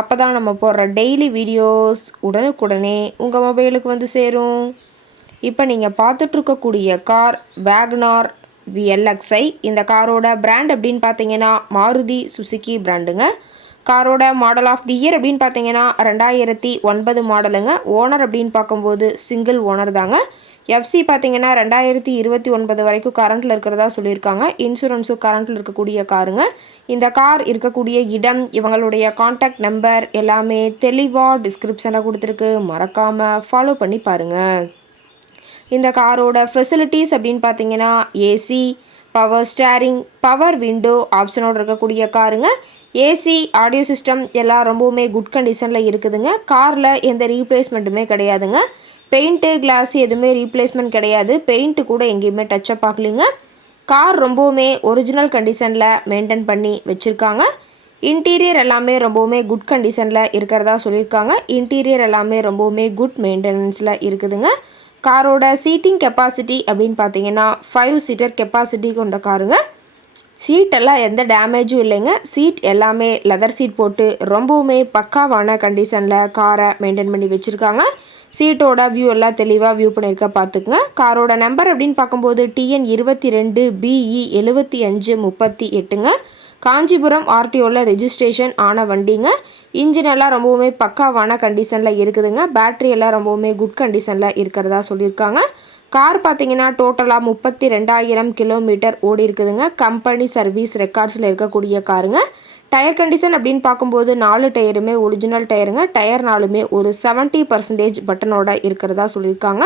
அப்போ தான் நம்ம போடுற டெய்லி வீடியோஸ் உடனுக்குடனே உங்கள் மொபைலுக்கு வந்து சேரும். இப்போ நீங்கள் பார்த்துட்ருக்கக்கூடிய கார் வேக்னார் விஎல்எக்ஸ்ஐ இந்த காரோட பிராண்ட் அப்படின்னு பார்த்தீங்கன்னா மாருதி சுசுக்கி பிராண்டுங்க காரோட மாடல் ஆஃப் தி இயர் அப்படின்னு பார்த்தீங்கன்னா ரெண்டாயிரத்தி ஒன்பது மாடலுங்க ஓனர் அப்படின்னு பார்க்கும்போது சிங்கிள் ஓனர் தாங்க. எஃப்சி பார்த்தீங்கன்னா ரெண்டாயிரத்தி இருபத்தி ஒன்பது வரைக்கும் கரண்ட்டில் இருக்கிறதா சொல்லியிருக்காங்க. இன்சூரன்ஸும் கரண்ட்டில் இருக்கக்கூடிய காருங்க இந்த கார் இருக்கக்கூடிய இடம் இவங்களுடைய காண்டாக்ட் நம்பர் எல்லாமே தெளிவாக டிஸ்கிரிப்ஷனில் கொடுத்துருக்கு. மறக்காமல் ஃபாலோ பண்ணி பாருங்கள் இந்த காரோட ஃபெசிலிட்டிஸ் அப்படின்னு பார்த்தீங்கன்னா AC power steering power window ஆப்ஷனோடு இருக்கக்கூடிய காருங்க ஏசி ஆடியோ சிஸ்டம் எல்லாம் ரொம்பவுமே குட் கண்டிஷனில் இருக்குதுங்க. காரில் எந்த ரீப்ளேஸ்மெண்ட்டுமே கிடையாதுங்க. பெயிண்ட்டு கிளாஸ் எதுவுமே ரீப்ளேஸ்மெண்ட் கிடையாது. பெயிண்ட்டு கூட எங்கேயுமே டச்சப் ஆகலைங்க. கார் ரொம்பவுமே ஒரிஜினல் கண்டிஷனில் மெயின்டைன் பண்ணி வச்சுருக்காங்க. இன்டீரியர் எல்லாமே ரொம்பவுமே குட் கண்டிஷனில் இருக்கிறதா சொல்லியிருக்காங்க. இன்டீரியர் எல்லாமே ரொம்பவுமே குட் மெயின்டெனன்ஸில் இருக்குதுங்க. காரோட சீட்டிங் கெப்பாசிட்டி அப்படின்னு பார்த்தீங்கன்னா ஃபைவ் சீட்டர் கெப்பாசிட்டி கொண்ட காருங்க. சீட்டெல்லாம் எந்த டேமேஜும் இல்லைங்க. சீட் எல்லாமே லெதர் சீட் போட்டு ரொம்பவுமே பக்காவான கண்டிஷனில் காரை மெயின்டைன் பண்ணி வச்சுருக்காங்க. சீட்டோட வியூ எல்லாம் தெளிவாக வியூ பண்ணியிருக்க பார்த்துக்குங்க காரோட நம்பர் அப்படின்னு பார்க்கும்போது டிஎன் இருபத்தி ரெண்டு பிஇ எழுபத்தி அஞ்சு முப்பத்தி எட்டுங்க. காஞ்சிபுரம் ஆர்டிஓவில் ரெஜிஸ்ட்ரேஷன் ஆன வண்டிங்க. இன்ஜின் எல்லாம் ரொம்பவுமே பக்காவான கண்டிஷனில் இருக்குதுங்க. பேட்ரி எல்லாம் ரொம்பவுமே குட் கண்டிஷனில் இருக்கிறதா சொல்லியிருக்காங்க. கார் பார்த்தீங்கன்னா டோட்டலாக முப்பத்தி ரெண்டாயிரம் கிலோமீட்டர் ஓடி இருக்குதுங்க. கம்பெனி சர்வீஸ் ரெக்கார்ட்ஸில் இருக்கக்கூடிய காருங்க. டயர் கண்டிஷன் அப்படின்னு பார்க்கும்போது நாலு டயருமே ஒரிஜினல் டயருங்க. டயர் நாலுமே ஒரு செவன்ட்டி பர்சன்டேஜ் பட்டனோட இருக்கிறதா சொல்லியிருக்காங்க.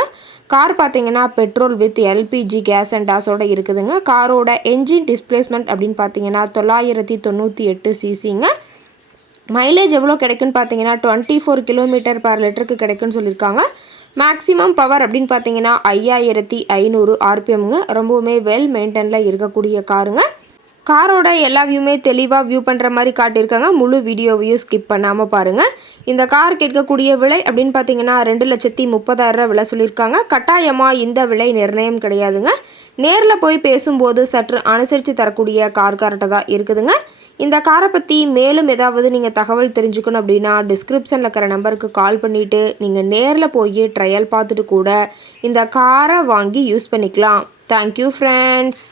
கார் பார்த்தீங்கன்னா petrol with LPG gas and டாஸோட இருக்குதுங்க. காரோட என்ஜின் டிஸ்பிளேஸ்மெண்ட் அப்படின்னு பார்த்தீங்கன்னா தொள்ளாயிரத்தி தொண்ணூற்றி எட்டு சிசிங்க மைலேஜ் எவ்வளோ கிடைக்குன்னு பார்த்தீங்கன்னா டுவெண்ட்டி ஃபோர் கிலோமீட்டர் பர் லிட்டருக்கு கிடைக்குன்னு சொல்லியிருக்காங்க. மேக்ஸிமம் பவர் அப்படின்னு பார்த்தீங்கன்னா ஐயாயிரத்தி ஐநூறு ஆர்பிஎம்ங்க ரொம்பவுமே வெல் மெயின்டெனில் இருக்கக்கூடிய காருங்க காரோட எல்லா வியூமே தெளிவாக வியூ பண்ணுற மாதிரி காட்டியிருக்காங்க. முழு வீடியோவையும் ஸ்கிப் பண்ணாமல் பாருங்கள் இந்த கார் கேட்கக்கூடிய விலை அப்படின்னு பார்த்தீங்கன்னா ரெண்டு லட்சத்தி முப்பதாயிரம் விலை சொல்லியிருக்காங்க. கட்டாயமாக இந்த விலை நிர்ணயம் கிடையாதுங்க. நேரில் போய் பேசும்போது சற்று அனுசரித்து தரக்கூடிய கார் கார்ட்டை தான் இருக்குதுங்க. இந்த காரை பற்றி மேலும் ஏதாவது நீங்கள் தகவல் தெரிஞ்சுக்கணும் அப்படின்னா டிஸ்கிரிப்ஷனில் இருக்கிற நம்பருக்கு கால் பண்ணிவிட்டு நீங்கள் நேரில் போய் ட்ரையல் பார்த்துட்டு கூட இந்த காரை வாங்கி யூஸ் பண்ணிக்கலாம். Thank you friends